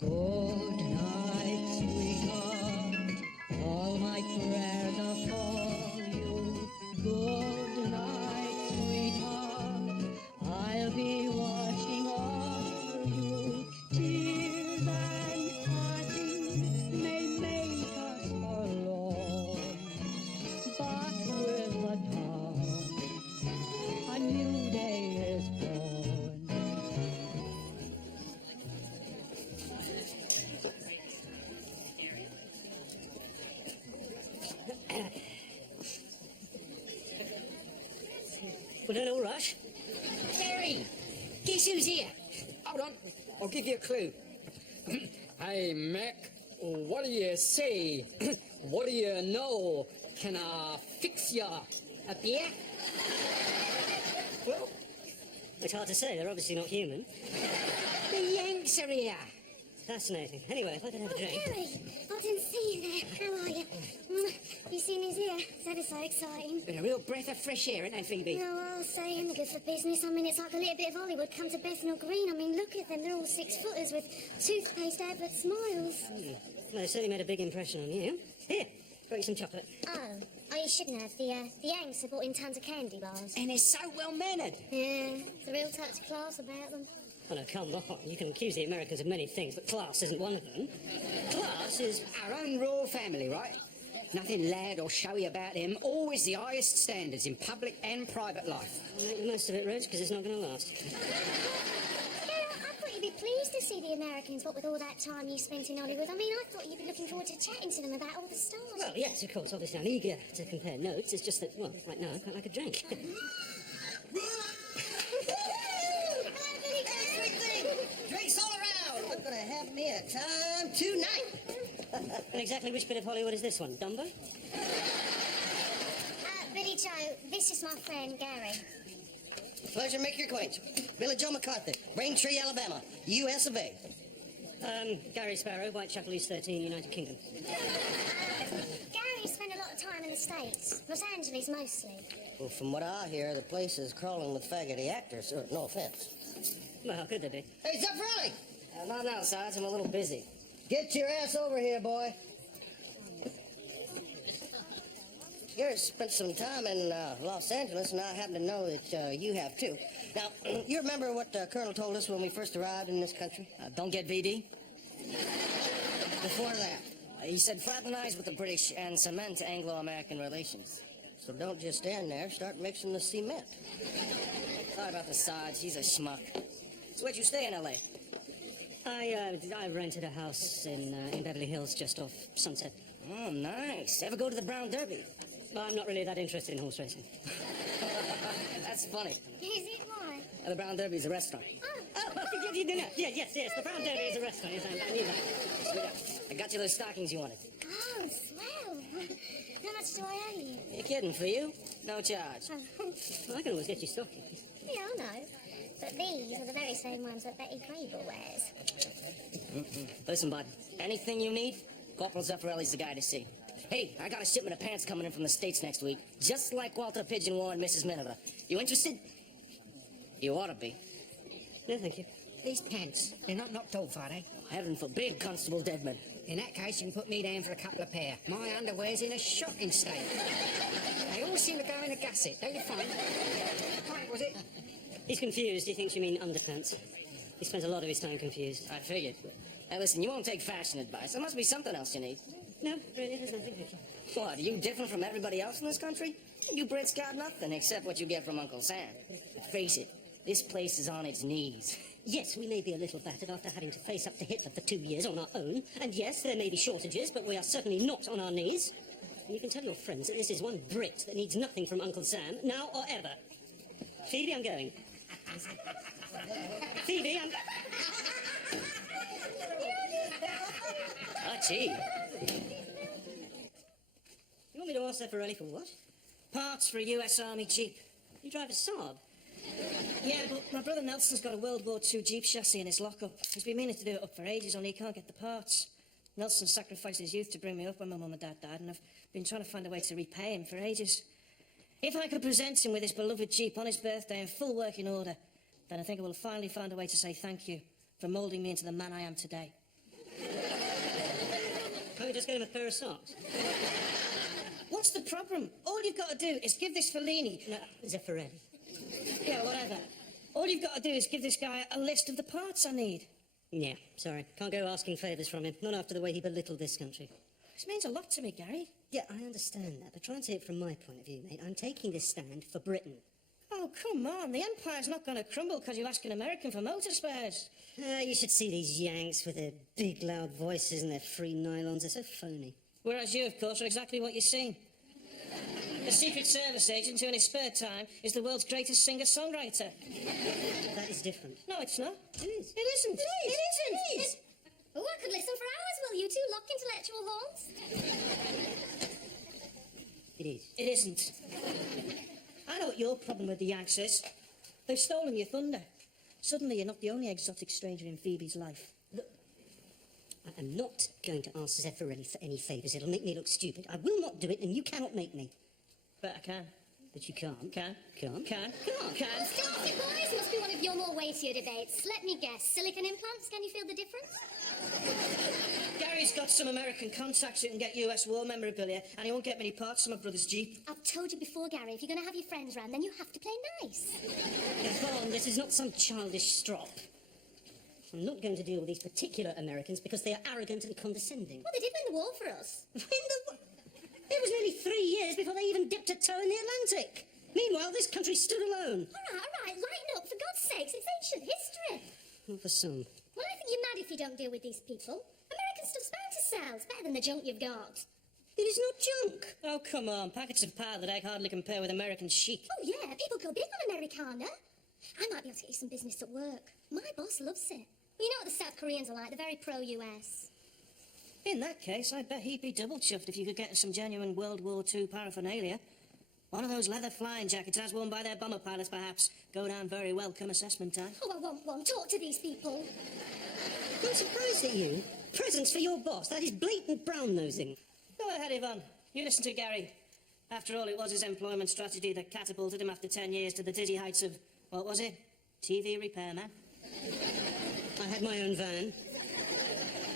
Good night, sweetheart. All my prayers are for you. Good night, sweetheart. I'll be watching over you. Tears and parting may make us forlorn, but with the dawn, a new day is born. Well, no rush. Terry, guess who's here? Hold on, I'll give you a clue. Hey, Mac, what do you say? What do you know? Can I fix ya? A beer? Well, It's hard to say. They're obviously not human. the Yanks are here. Fascinating. Anyway, if I could have a drink. Harry, I didn't see you there. How are you? You seen he's here? It's ever so exciting. Been a real breath of fresh air, ain't they, Phoebe? No, I'll say I'm good for business. I mean, it's like a little bit of Hollywood come to Bethnal Green. I mean, look at them. They're all 6-footers with toothpaste advert smiles. Well, they certainly made a big impression on you. Here, got you some chocolate. Oh, you shouldn't have. The Yanks have brought in tons of candy bars. And they're so well-mannered. Yeah, it's a real touch of class about them. Oh, no, come on. You can accuse the Americans of many things, but class isn't one of them. Class is... Our own royal family, right? Nothing loud or showy about them. Always the highest standards in public and private life. I'll make the most of it, Reg, because it's not going to last. Yeah, I thought you'd be pleased to see the Americans, what with all that time you spent in Hollywood. I mean, I thought you'd be looking forward to chatting to them about all the stars. Well, yes, of course. Obviously, I'm eager to compare notes. It's just that, well, right now, I quite like a drink. Drinks all around. I'm gonna have me a time tonight. And exactly which bit of Hollywood is this one? Dumbo? Billy Joe, this is my friend, Gary. Pleasure to make your acquaintance. Billy Joe McCarthy, Braintree, Alabama, U.S. of A. Gary Sparrow, Whitechapel, East 13, United Kingdom. Gary spent a lot of time in the States. Los Angeles, mostly. Well, from what I hear, the place is crawling with faggoty actors. No offense. Well, how could they be? Hey, Zeffirelli! Not now, Sarge. I'm a little busy. Get your ass over here, boy. Gary's spent some time in Los Angeles, and I happen to know that you have, too. Now, you remember what the Colonel told us when we first arrived in this country? Don't get VD. Before that. He said fraternize with the British and cement Anglo-American relations. So don't just stand there, start mixing the cement. Sorry about the Sarge, he's a schmuck. So where'd you stay in L.A.? I rented a house in Beverly Hills just off Sunset. Oh, nice. Ever go to the Brown Derby? Well, I'm not really that interested in horse racing. That's funny. Is it why? The Brown Derby is a restaurant. You know. Yes. The Brown Derby is a restaurant. Yes, I knew that. Sweetheart, I got you those stockings you wanted. Oh, swell. How much do I owe you? You're kidding, for you? No charge. Well, I can always get you stockings. Yeah, I know. But these are the very same ones that Betty Crable wears. Listen, bud, anything you need, Corporal Zeffirelli's the guy to see. Hey, I got a shipment of pants coming in from the States next week, just like Walter Pigeon warned Mrs. Miniver. You interested? You ought to be. No, thank you. These pants, they're not knocked off, are they? Heaven forbid, Constable Deadman. In that case, you can put me down for a couple of pair. My underwear's in a shocking state. They all seem to go in a gusset, don't you find? Right, was it? He's confused. He thinks you mean underpants. He spends a lot of his time confused. I figured. Hey, listen, you won't take fashion advice. There must be something else you need. No, really, there's nothing, thank you. What, are you different from everybody else in this country? You Brits got nothing except what you get from Uncle Sam. Face it, this place is on its knees. Yes, we may be a little battered after having to face up to Hitler for 2 years on our own. And yes, there may be shortages, but we are certainly not on our knees. And you can tell your friends that this is one Brit that needs nothing from Uncle Sam, now or ever. Phoebe, I'm going. Phoebe, I'm... Ah, gee. You want me to ask Zeffirelli for what? Parts for a U.S. Army Jeep. You drive a Saab. Yeah, but my brother Nelson's got a World War II Jeep chassis in his lockup. He's been meaning to do it up for ages, only he can't get the parts. Nelson sacrificed his youth to bring me up when my mum and dad died, and I've been trying to find a way to repay him for ages. If I could present him with his beloved Jeep on his birthday in full working order, then I think I will have finally found a way to say thank you for moulding me into the man I am today. Can't we just get him a pair of socks? What's the problem? All you've got to do is give this Fellini... No, Zeffirelli. Yeah, whatever. All you've got to do is give this guy a list of the parts I need. Yeah, sorry. Can't go asking favours from him. Not after the way he belittled this country. This means a lot to me, Gary. Yeah, I understand that, but try and see it from my point of view, mate. I'm taking this stand for Britain. Oh, come on. The Empire's not going to crumble because you ask an American for motor spares. You should see these Yanks with their big, loud voices and their free nylons. They're so phony. Whereas you, of course, are exactly what you've seen. A Secret Service agent who, in his spare time, is the world's greatest singer-songwriter. That is different. No, it's not. It is. It isn't. It isn't. It is. Oh, I could listen for hours, will you two? Locked intellectual halls. It is. It isn't. I know what your problem with the Yanks is. They've stolen your thunder. Suddenly you're not the only exotic stranger in Phoebe's life. Look, I am not going to ask Zeffirelli for any favours. It'll make me look stupid. I will not do it, and you cannot make me. But I can. But you can't. Can. Can't. Can. Can't. Can. Oh, stop it, boys. Must be one of your more weightier debates. Let me guess. Silicon implants? Can you feel the difference? Gary's got some American contacts who can get US war memorabilia, and he won't get many parts from my brother's Jeep. I've told you before, Gary, if you're going to have your friends round, then you have to play nice. Come on, this is not some childish strop. I'm not going to deal with these particular Americans because they are arrogant and condescending. Well, they did win the war for us. It was nearly 3 years before they even dipped a toe in the Atlantic. Meanwhile, this country stood alone. All right, lighten up. For God's sakes, it's ancient history. Well, for some. Well, I think you're mad if you don't deal with these people. American stuff's bound to sell. It's better than the junk you've got. It is not junk. Oh, come on. Packets of powdered egg hardly compare with American chic. Oh, yeah, people go big on Americana. I might be able to get you some business at work. My boss loves it. Well, you know what the South Koreans are like. They're very pro-US. In that case, I bet he'd be double chuffed if you could get him some genuine World War II paraphernalia. One of those leather flying jackets as worn by their bomber pilots, perhaps. Go down very well come assessment time. Oh, I want one. Talk to these people. I'm surprised at you. Presents for your boss. That is blatant brown-nosing. Go ahead, Yvonne. You listen to Gary. After all, it was his employment strategy that catapulted him after 10 years to the dizzy heights of, what was it? TV repairman. I had my own van.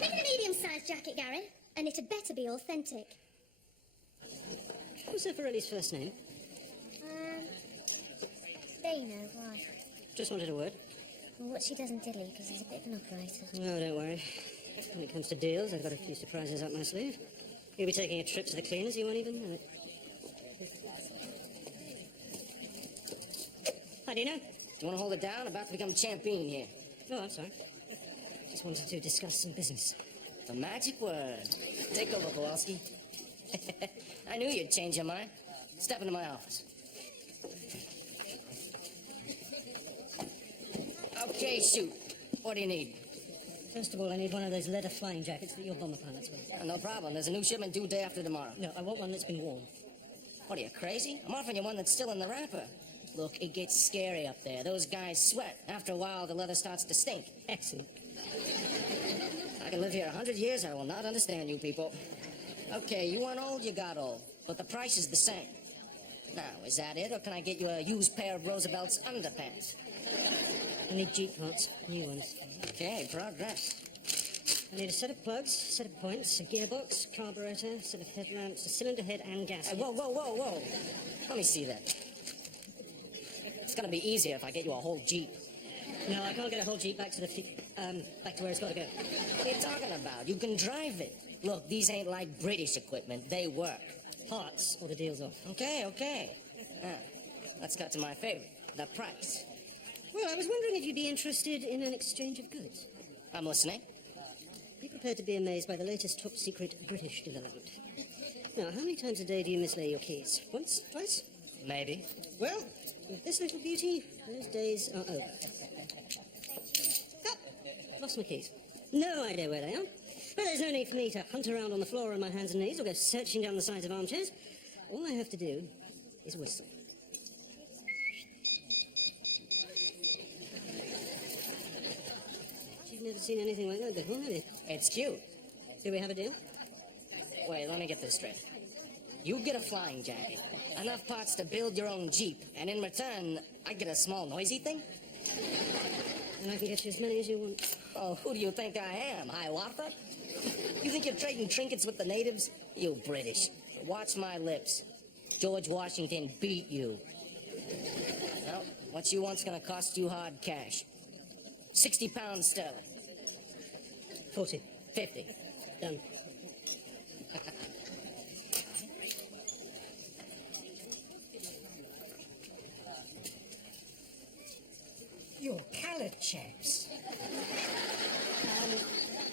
Make it a medium-sized jacket, Gary. And it'd better be authentic. What was Zeffirelli's first name? They know why. Just wanted a word. Well, what she doesn't diddly, because he's a bit of an operator. No, don't worry. When it comes to deals, I've got a few surprises up my sleeve. You'll be taking a trip to the cleaners, you won't even know it. How do you know? Do you want to hold it down? About to become champion here. Oh, I'm sorry. Just wanted to discuss some business. The magic word. Take over, Kowalski. I knew you'd change your mind. Step into my office. Okay, shoot. What do you need? First of all, I need one of those leather flying jackets that your bomber pilots wear. Yeah, no problem. There's a new shipment due day after tomorrow. No, I want one that's been worn. What are you, crazy? I'm offering you one that's still in the wrapper. Look, it gets scary up there. Those guys sweat. After a while, the leather starts to stink. Excellent. I can live here 100 years. I will not understand you people. Okay, you want old, you got old. But the price is the same. Now, is that it, or can I get you a used pair of Roosevelt's underpants? I need Jeep parts, new ones. Okay, progress. I need a set of plugs, a set of points, a gearbox, carburetor, a set of headlamps, a cylinder head, and Hey, gasket. whoa. Let me see that. It's gonna be easier if I get you a whole Jeep. No, I can't get a whole Jeep back to back to where it's got to go. What are you talking about? You can drive it. Look, these ain't like British equipment. They work. Parts, or the deal's off. Okay. Now, let's cut to my favorite, the price. Well, I was wondering if you'd be interested in an exchange of goods. I'm listening. Be prepared to be amazed by the latest top-secret British development. Now, how many times a day do you mislay your keys? Once? Twice? Maybe. Well, with this little beauty, those days are over. Oh, lost my keys. No idea where they are. But there's no need for me to hunt around on the floor on my hands and knees or go searching down the sides of armchairs. All I have to do is whistle. You've never seen anything like that before, have you? It's cute. Do we have a deal? Wait, let me get this straight. You get a flying jacket, enough parts to build your own Jeep, and in return, I get a small noisy thing? And I can get you as many as you want. Oh, who do you think I am, Hiawatha? You think you're trading trinkets with the natives? You British. Watch my lips. George Washington beat you. Well, what you want's gonna cost you hard cash. 60 pounds sterling. 40. 50. Done. You're coloured chaps.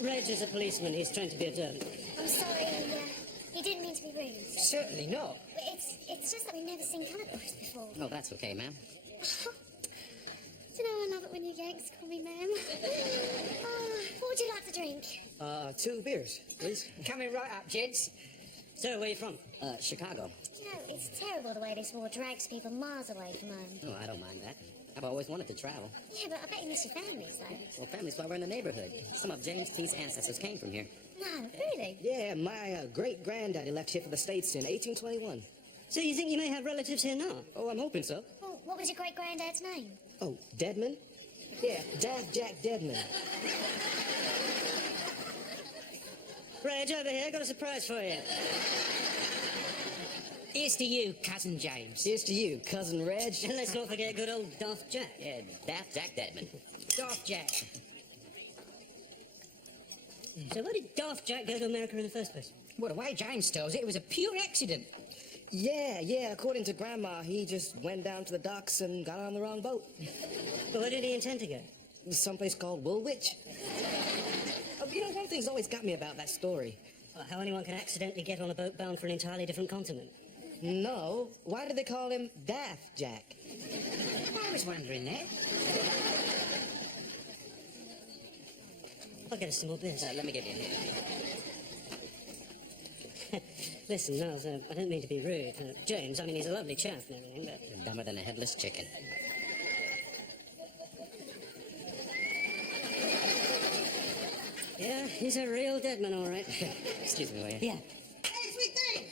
Reg is a policeman. He's trying to be observant. I'm sorry, he didn't mean to be rude. Certainly not. But it's just that we've never seen colour boys before. No, that's okay, ma'am. Do you know, I love it when you Yanks call me ma'am. What would you like to drink? 2 beers, please. Coming right up, gents. So, where are you from? Chicago. You know, it's terrible the way this war drags people miles away from home. Oh, I don't mind that. I've always wanted to travel. Yeah, but I bet you miss your families, though. Well, family's why we're in the neighborhood. Some of James T.'s ancestors came from here. No, really? Yeah, my great-granddaddy left here for the States in 1821. So you think you may have relatives here now? Oh, I'm hoping so. Well, what was your great-granddad's name? Oh, Deadman? Yeah, Daft Jack Deadman. Reg, over here. Got a surprise for you. Here's to you, Cousin James. Here's to you, Cousin Reg. And let's not forget good old Daft Jack. Yeah, Daft Jack Deadman. Daft Jack. So why did Daft Jack go to America in the first place? Well, the way James tells it, it was a pure accident. Yeah, according to Grandma, he just went down to the docks and got on the wrong boat. But where did he intend to go? Someplace called Woolwich. You know, one thing's always got me about that story. Well, how anyone can accidentally get on a boat bound for an entirely different continent. No, why did they call him Daft Jack? I was wondering that. I'll get us some more beers. Let me get in here. Listen, Niles, I don't mean to be rude. James, I mean, he's a lovely chap and everything, but... You're dumber than a headless chicken. Yeah, he's a real deadman, all right. Excuse me, will you? Yeah. Hey, sweet thing!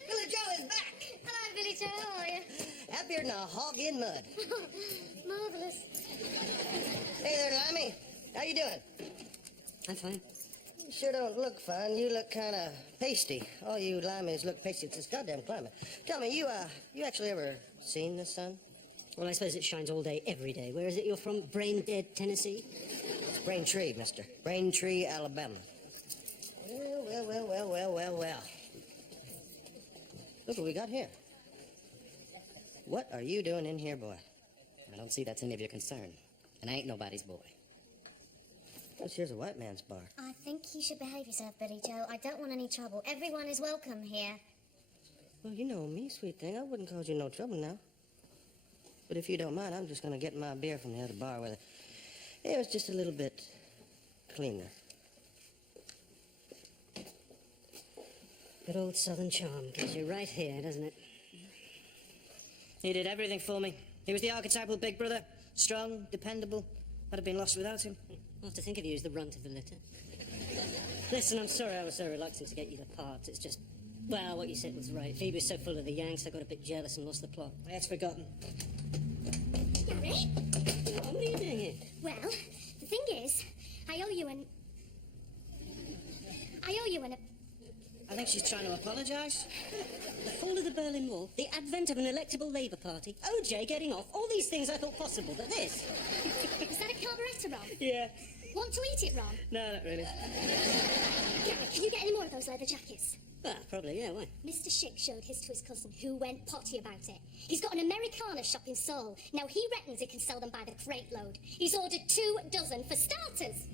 Billy Joe is back! Hello, Billy Joe, how are you? Happier than a hog in mud. Marvellous. Hey there, Limey. How you doing? I'm fine. You sure don't look fine. You look kind of pasty. All you limeys look pasty. It's this goddamn climate. Tell me, you actually ever seen the sun? Well, I suppose it shines all day, every day. Where is it you're from? Brain-dead Tennessee? It's Braintree, mister. Braintree, Alabama. Well. Look what we got here. What are you doing in here, boy? I don't see that's any of your concern. And I ain't nobody's boy. This here's a white man's bar. I think you should behave yourself, Billy Joe. I don't want any trouble. Everyone is welcome here. Well, you know me, sweet thing. I wouldn't cause you no trouble now. But if you don't mind, I'm just gonna get my beer from the other bar where it was just a little bit cleaner. Good old Southern charm gives you right here, doesn't it? He did everything for me. He was the archetypal big brother. Strong, dependable. I'd have been lost without him. I'll have to think of you as the runt of the litter. Listen, I'm sorry I was so reluctant to get you the part. It's just, well, what you said was right. Phoebe was so full of the Yanks, I got a bit jealous and lost the plot. I had forgotten. Gary? What are you doing here? Well, the thing is, I owe you an... I think she's trying to apologise. The fall of the Berlin Wall, the advent of an electable Labour Party, OJ getting off, all these things I thought possible, but this... Is that a carburettor, Ron? Yeah. Want to eat it, Ron? No, not really. Gary, can you get any more of those leather jackets? Well, probably, yeah, why? Mr. Schick showed his to his cousin, who went potty about it. He's got an Americana shop in Seoul. Now, he reckons he can sell them by the crate load. He's ordered 2 dozen for starters.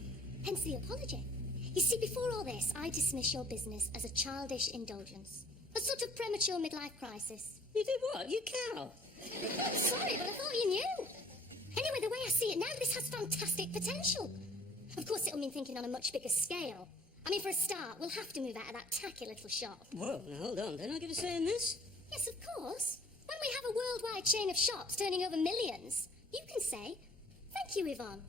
Hence the apology. You see, before all this, I dismiss your business as a childish indulgence. A sort of premature midlife crisis. You did what? You cow? Sorry, but I thought you knew. Anyway, the way I see it now, this has fantastic potential. Of course, it'll mean thinking on a much bigger scale. I mean, for a start, we'll have to move out of that tacky little shop. Whoa, now hold on. Don't I get a say in this? Yes, of course. When we have a worldwide chain of shops turning over millions, you can say, thank you, Yvonne.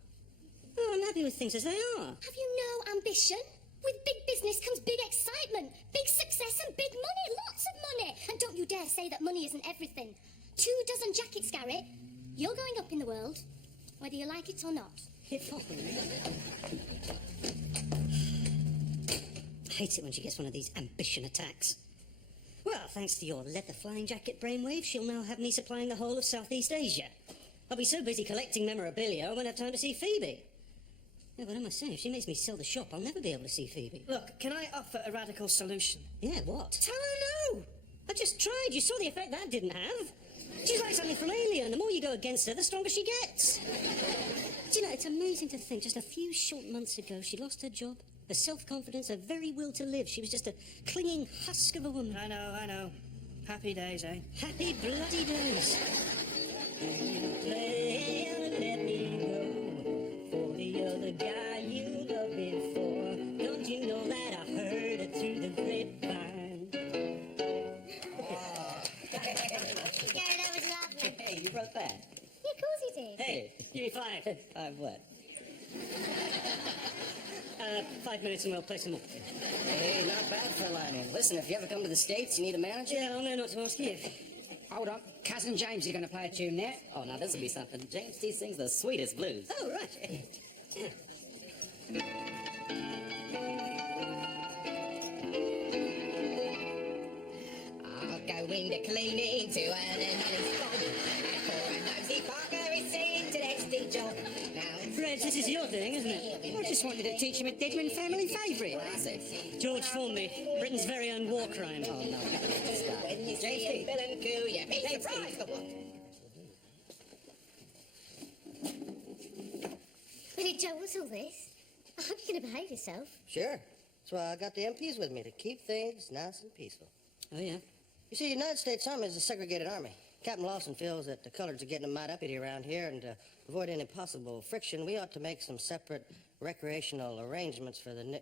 Oh, I'm happy with things as they are. Have you no ambition? With big business comes big excitement, big success and big money, lots of money. And don't you dare say that money isn't everything. 2 dozen jackets, Gary. You're going up in the world, whether you like it or not. Hit fine. I hate it when she gets one of these ambition attacks. Well, thanks to your leather flying jacket brainwave, she'll now have me supplying the whole of Southeast Asia. I'll be so busy collecting memorabilia, I won't have time to see Phoebe. Yeah, but I must say, if she makes me sell the shop, I'll never be able to see Phoebe. Look, can I offer a radical solution? Yeah, what? Tell her no! I just tried. You saw the effect that didn't have. She's like something from Alien. The more you go against her, the stronger she gets. Do you know, it's amazing to think just a few short months ago she lost her job, her self-confidence, her very will to live. She was just a clinging husk of a woman. I know. Happy days, eh? Happy bloody days. Play and let me go for the other guy you loved before. Don't you know that I heard it through the grapevine? Gary, that was lovely. Hey, you wrote that? Yeah, of course he did. Hey, give me 5. 5 what? 5 minutes and we'll play some more. Hey, not bad for a lineman. Listen, if you ever come to the States, you need a manager? Yeah, I'll know not to ask you. Hold on. Cousin James is going to play a tune now. Oh, now this'll be something. James T sings the sweetest blues. Oh, right. I'll go in the cleaning to earn an honest bob. And for a nosy Parker is saying to this job. Now it's Reg, this is your thing, isn't it? I just wanted to teach him a Deadman family favourite. what is it? George Formby, Britain's very own war crime. Oh, no. When you see a villain coo, you be surprised. Come on. Really, Joe, what's all this? I hope you're going to behave yourself. Sure. That's why I got the MPs with me, to keep things nice and peaceful. Oh, yeah? You see, the United States Army is a segregated army. Captain Lawson feels that the coloreds are getting a mite uppity around here, and to avoid any possible friction, we ought to make some separate recreational arrangements for the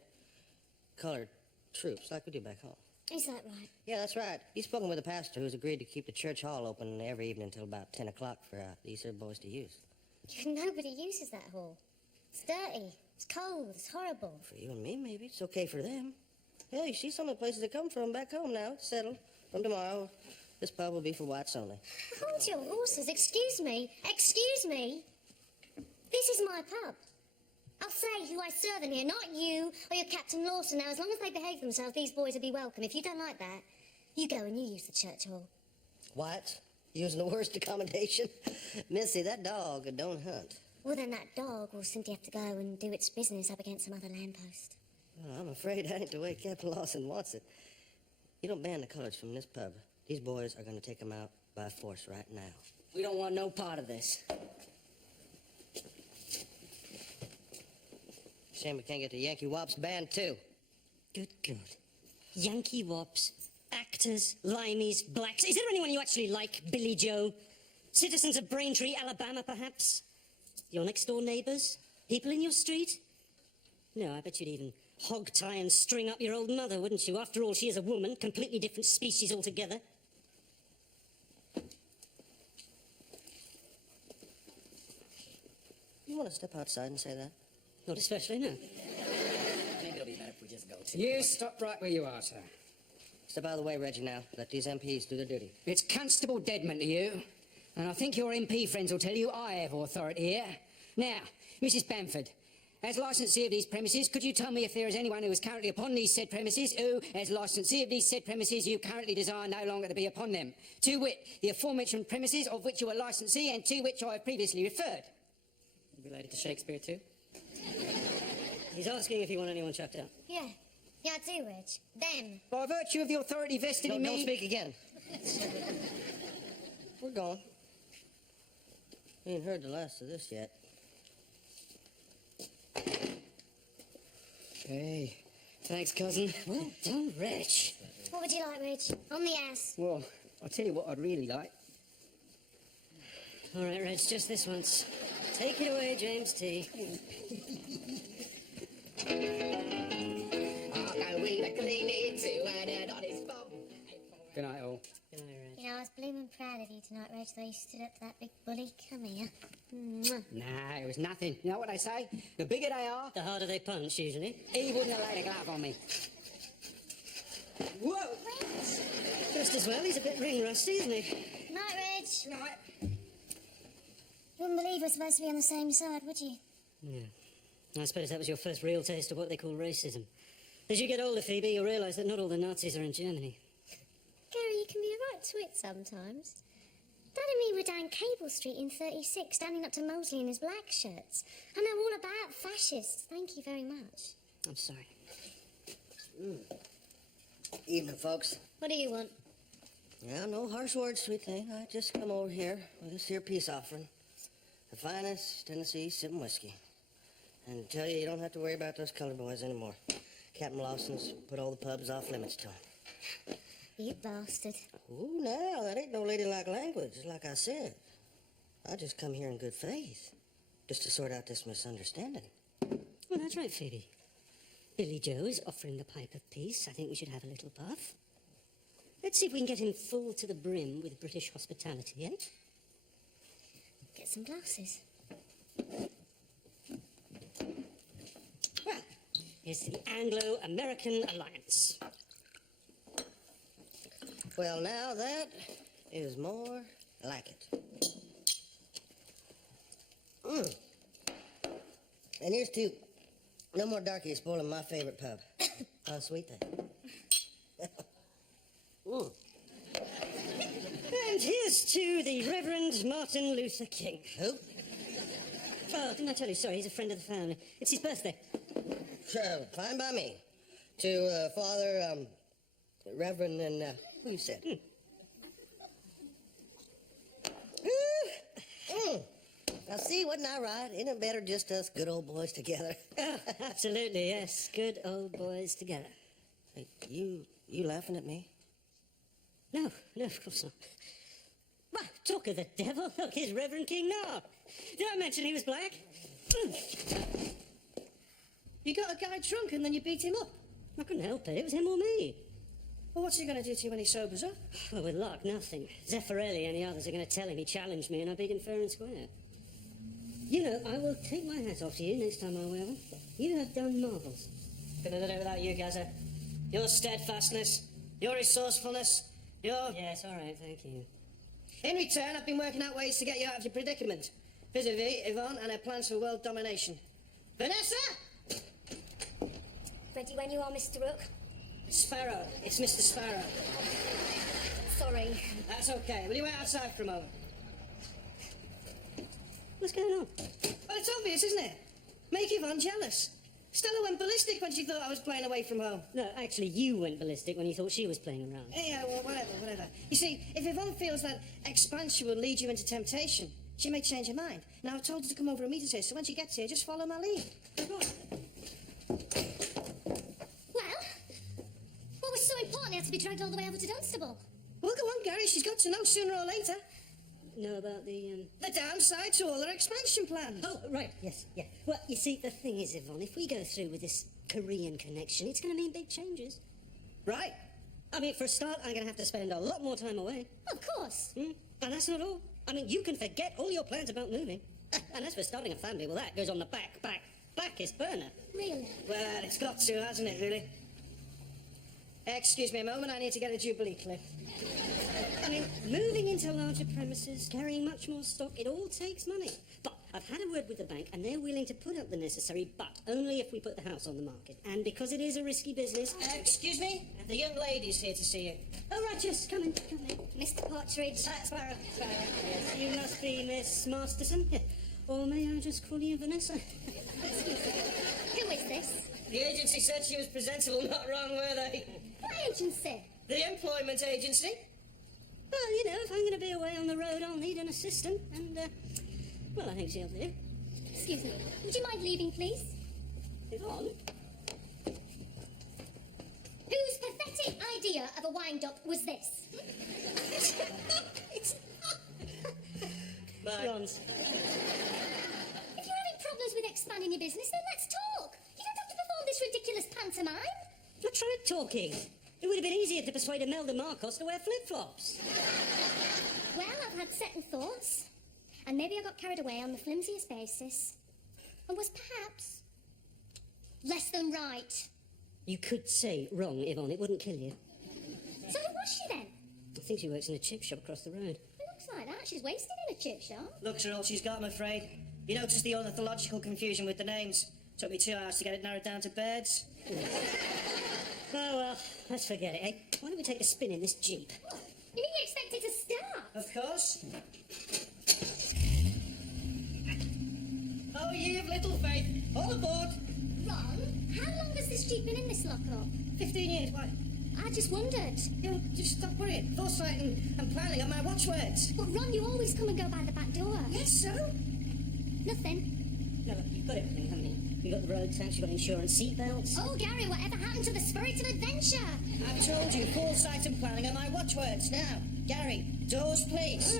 colored troops, like we do back home. Is that right? Yeah, that's right. He's spoken with a pastor who's agreed to keep the church hall open every evening until about 10 o'clock for these here boys to use. Nobody uses that hall. It's dirty. It's cold. It's horrible. For you and me, maybe. It's okay for them. Yeah, you see some of the places they come from back home now. It's settled. From tomorrow, this pub will be for whites only. Hold your horses. Excuse me. Excuse me. This is my pub. I'll say who I serve in here, not you or your Captain Lawson. Now, as long as they behave themselves, these boys will be welcome. If you don't like that, you go and you use the church hall. Whites? Using the worst accommodation? Missy, that dog don't hunt. Well, then that dog will simply have to go and do its business up against some other lamppost. Well, I'm afraid that ain't the way Captain Lawson wants it. You don't ban the coloreds from this pub. These boys are going to take them out by force right now. We don't want no part of this. Shame we can't get the Yankee Wops banned, too. Good God. Yankee wops, actors, limeys, blacks. Is there anyone you actually like, Billy Joe? Citizens of Braintree, Alabama, perhaps? Your next-door neighbors? People in your street? No, I bet you'd even hog-tie and string up your old mother, wouldn't you? After all, she is a woman, completely different species altogether. You want to step outside and say that? Not especially, no. Maybe it'll be better if we just go to... You stop right where you are, sir. Step out of the way, Reggie, now. Let these MPs do their duty. It's Constable Deadman to you. And I think your MP friends will tell you I have authority here. Now, Mrs. Bamford, as licensee of these premises, could you tell me if there is anyone who is currently upon these said premises who, as licensee of these said premises, you currently desire no longer to be upon them? To wit, the aforementioned premises of which you are licensee and to which I have previously referred. Related to Shakespeare, too? He's asking if you want anyone chucked out. Yeah. Yeah, I do, Reg. Them. By virtue of the authority vested in me... Don't speak again. We're going. We ain't heard the last of this yet. Hey, thanks, cousin. Well done, Reg. What would you like, Reg? On the ass. Well, I'll tell you what I'd really like. All right, Reg, just this once. Take it away, James T. I'll go in the cleaning to earn an honest bob. Good night, all. Good night, Reg. You know, I was blooming proud of you tonight, Reg, though you stood up to that big bully. Come here. Mwah. Nah, it was nothing. You know what they say? The bigger they are, The harder they punch, usually. he wouldn't have laid a glove on me. Whoa! Just as well, he's a bit ring-rusty, isn't he? Night, Reg. Night. You wouldn't believe we're supposed to be on the same side, would you? Yeah. I suppose that was your first real taste of what they call racism. As you get older, Phoebe, you'll realise that not all the Nazis are in Germany. Gary, you can be a right twit sometimes. Dad and me were down Cable Street in 36, standing up to Mosley in his black shirts. I know all about fascists. Thank you very much. I'm sorry. Evening, folks. What do you want? Yeah, no harsh words, sweet thing. I just come over here with this here peace offering. The finest Tennessee sipping whiskey. And tell you don't have to worry about those colored boys anymore. Captain Lawson's put all the pubs off limits to them. You bastard. Ooh, now, that ain't no ladylike language, like I said. I just come here in good faith, just to sort out this misunderstanding. Well, that's right, Phoebe. Billy Joe is offering the pipe of peace. I think we should have a little puff. Let's see if we can get him full to the brim with British hospitality, eh? Get some glasses. Well, here's the Anglo-American Alliance. Well, now that is more like it. And here's to no more darkies spoiling my favorite pub. Oh, sweet thing. And here's to the Reverend Martin Luther King. Who? Oh, didn't I tell you? Sorry, he's a friend of the family. It's his birthday. Sure, fine by me. To Father, Reverend, and who you said? Now, see, wasn't I right? Isn't it better just us good old boys together? Oh, absolutely, yes. Good old boys together. Hey, you laughing at me? No, of course not. Well, talk of the devil. Look, here's Reverend King now. Did I mention he was black? You got a guy drunk and then you beat him up. I couldn't help it. It was him or me. Well, what's he going to do to you when he sobers up? Well, with luck, nothing. Zeffirelli and the others are going to tell him he challenged me and I beat him fair and square. You know, I will take my hat off to you next time I wear one. You have done marvels. Couldn't have done it without you, Gazza. Your steadfastness, your resourcefulness, your... Yes, all right, thank you. In return, I've been working out ways to get you out of your predicament. Vis-a-vis Yvonne and her plans for world domination. Vanessa! Ready when you are, Mr. Rook. Sparrow. It's Mr. Sparrow. Sorry. That's okay. Will you wait outside for a moment? What's going on? Well, it's obvious, isn't it? Make Yvonne jealous. Stella went ballistic when she thought I was playing away from home. No, actually, you went ballistic when you thought she was playing around. Yeah, well, whatever. You see, if Yvonne feels that expansion will lead you into temptation, she may change her mind. Now, I've told her to come over and meet us here, so when she gets here, just follow my lead. Well, what was so important it had to be dragged all the way over to Dunstable? Well, go on, Gary. She's got to know sooner or later. Know about the downside to all her expansion plans. Oh, right, yes, yeah. Well, you see, the thing is, Yvonne, if we go through with this Korean connection, it's going to mean big changes. Right. I mean, for a start, I'm going to have to spend a lot more time away. Of course. And that's not all. I mean, you can forget all your plans about moving. And as for starting a family, well, that goes on the blackest burner. Really? Well, it's got to, hasn't it, really? Excuse me a moment, I need to get a Jubilee clip. I mean, moving into larger premises, carrying much more stock, it all takes money. But I've had a word with the bank, and they're willing to put up the necessary, but only if we put the house on the market. And because it is a risky business... Excuse me? The young lady's here to see you. Oh, right, yes, come in. Mr. Partridge. Sparrow. Yes, you must be Miss Masterson. Yeah. Or may I just call you Vanessa? Who is this? The agency said she was presentable, not wrong, were they? What agency? The employment agency. Well, you know, if I'm going to be away on the road, I'll need an assistant. And, well, I think she'll do. Excuse me. Would you mind leaving, please? Yvonne? Whose pathetic idea of a wind-up was this? Ron's. If you're having problems with expanding your business, then let's talk. You don't have to perform this ridiculous pantomime. I tried talking. It would have been easier to persuade Imelda Marcos to wear flip-flops. Well, I've had second thoughts. And maybe I got carried away on the flimsiest basis. And was perhaps less than right. You could say wrong, Yvonne. It wouldn't kill you. So who was she then? I think she works in a chip shop across the road. It looks like that. She's wasted in a chip shop. Looks are all she's got, I'm afraid. You notice the ornithological confusion with the names. Took me 2 hours to get it narrowed down to birds. Oh, well, let's forget it, eh? Why don't we take a spin in this Jeep? You mean you expect it to start? Of course. Oh, ye of little faith. All aboard. Ron, how long has this Jeep been in this lockup? 15 years, why? I just wondered. You just stop worrying. Foresight and planning are my watchwords. But Ron, you always come and go by the back door. Yes, so? Nothing. No, look, you've got everything, haven't you? You've got the road tax, you've got insurance, seatbelts. Oh, Gary, whatever happened to the spirit of adventure? I've told you, foresight and planning are my watchwords. Now, Gary, doors, please.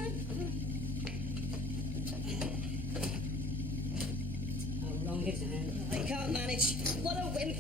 Oh, wrong, is it? I can't manage. What a wimp.